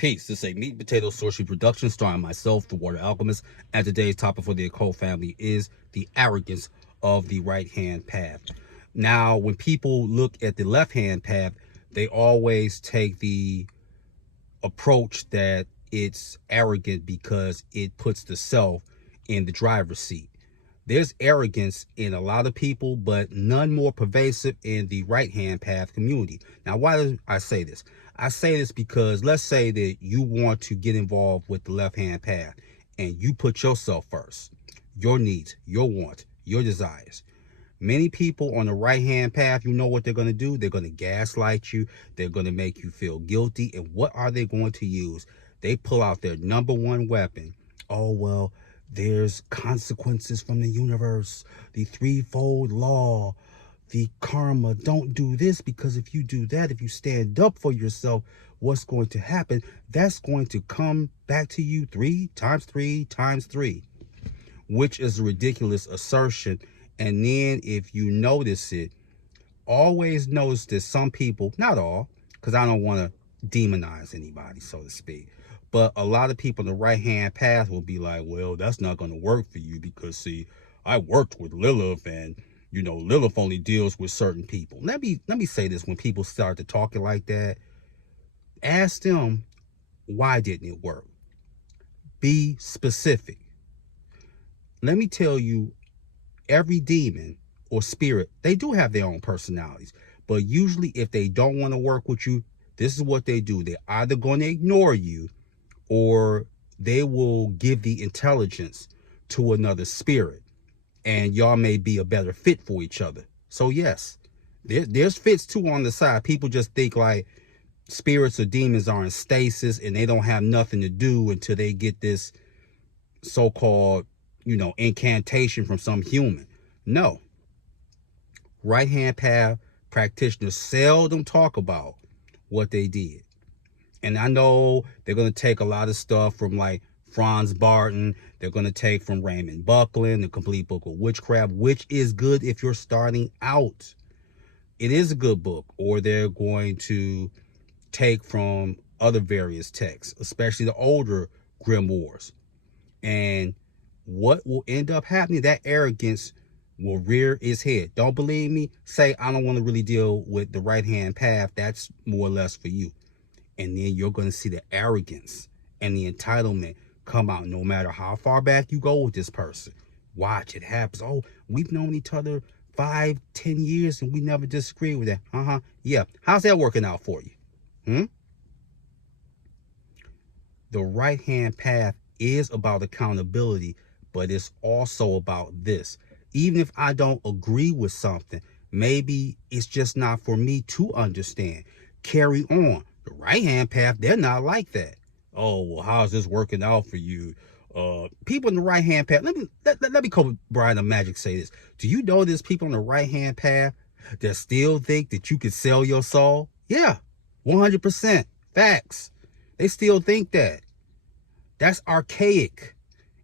Peace. This is a meat and potato sorcery production starring myself, the Water Alchemist, and today's topic for the occult family is the arrogance of the right-hand path. Now, when people look at the left-hand path, they always take the approach that it's arrogant because it puts the self in the driver's seat. There's arrogance in a lot of people, but none more pervasive in the right-hand path community. Now, why do I say this? I say this because let's say that you want to get involved with the left-hand path and you put yourself first, your needs, your wants, your desires. Many people on the right-hand path, you know what they're going to do? They're going to gaslight you. They're going to make you feel guilty. And what are they going to use? They pull out their number one weapon. Oh, well, there's consequences from the universe, the threefold law, the karma. Don't do this because if you do that, if you stand up for yourself, what's going to happen? That's going to come back to you 3 times 3 times 3, which is a ridiculous assertion. And then if you notice it, always notice that some people, not all, because I don't want to demonize anybody, so to speak, but a lot of people on the right-hand path will be like, well, that's not going to work for you because, see, I worked with Lilith and, you know, Lilith only deals with certain people. Let me say this. When people start to talking like that, ask them, why didn't it work? Be specific. Let me tell you, every demon or spirit, they do have their own personalities. But usually if they don't want to work with you, this is what they do. They're either going to ignore you or they will give the intelligence to another spirit. And y'all may be a better fit for each other. So yes, there's fits too on the side. People just think like spirits or demons are in stasis and they don't have nothing to do until they get this so-called, you know, incantation from some human. No. Right-hand path practitioners seldom talk about what they did. And I know they're going to take a lot of stuff from like Franz Barton. They're going to take from Raymond Buckland, The Complete Book of Witchcraft, which is good if you're starting out. It is a good book. Or they're going to take from other various texts, especially the older grimoires. And what will end up happening, that arrogance will rear its head. Don't believe me? Say, I don't want to really deal with the right-hand path. That's more or less for you. And then you're going to see the arrogance and the entitlement come out no matter how far back you go with this person. Watch, it happens. Oh, we've known each other 5, 10 years and we never disagree with that. Yeah. How's that working out for you? The right-hand path is about accountability, but it's also about this. Even if I don't agree with something, maybe it's just not for me to understand. Carry on. The right-hand path, they're not like that. Oh, well, how's this working out for you? People in the right-hand path, let me Kobe Bryant of Magic say this. Do you know there's people on the right-hand path that still think that you could sell your soul? Yeah, 100%. Facts. They still think that. That's archaic.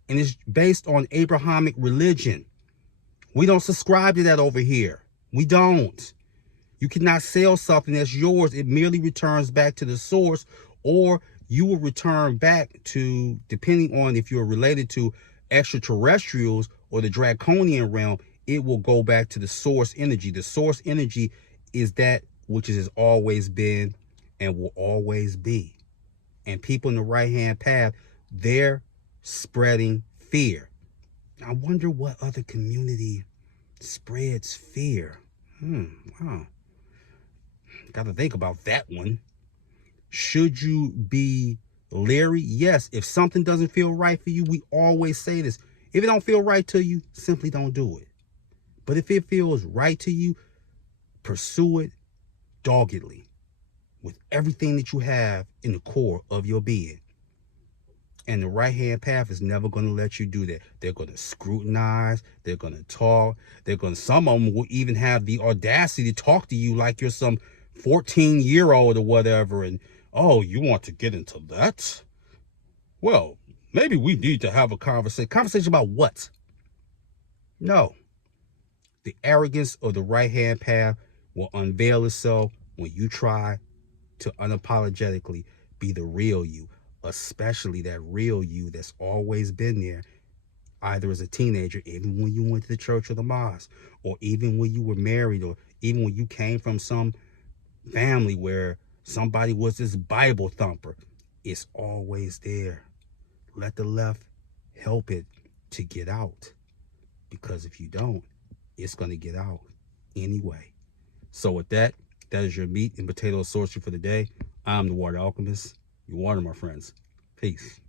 And it's based on Abrahamic religion. We don't subscribe to that over here. We don't. You cannot sell something that's yours. It merely returns back to the source, or you will return back to, depending on if you're related to extraterrestrials or the draconian realm, it will go back to the source energy. The source energy is that which has always been and will always be. And people in the right-hand path, they're spreading fear. I wonder what other community spreads fear. Wow. Got to think about that one. Should you be leery? Yes. If something doesn't feel right for you, we always say this. If it don't feel right to you, simply don't do it. But if it feels right to you, pursue it doggedly with everything that you have in the core of your being. And the right-hand path is never going to let you do that. They're going to scrutinize. They're going to talk. Some of them will even have the audacity to talk to you like you're some 14-year-old or whatever. And, oh, you want to get into that? Well, maybe we need to have a conversation. Conversation about what? No. The arrogance of the right-hand path will unveil itself when you try to unapologetically Be the real you, especially that real you that's always been there, either as a teenager, even when you went to the church or the mosque, or even when you were married, or even when you came from some family where somebody was this Bible thumper. It's always there. Let the left help it to get out, because if you don't, it's going to get out anyway. So with that, that is your meat and potato sorcery for the day. I'm the Water Alchemist. Your water, my friends. Peace.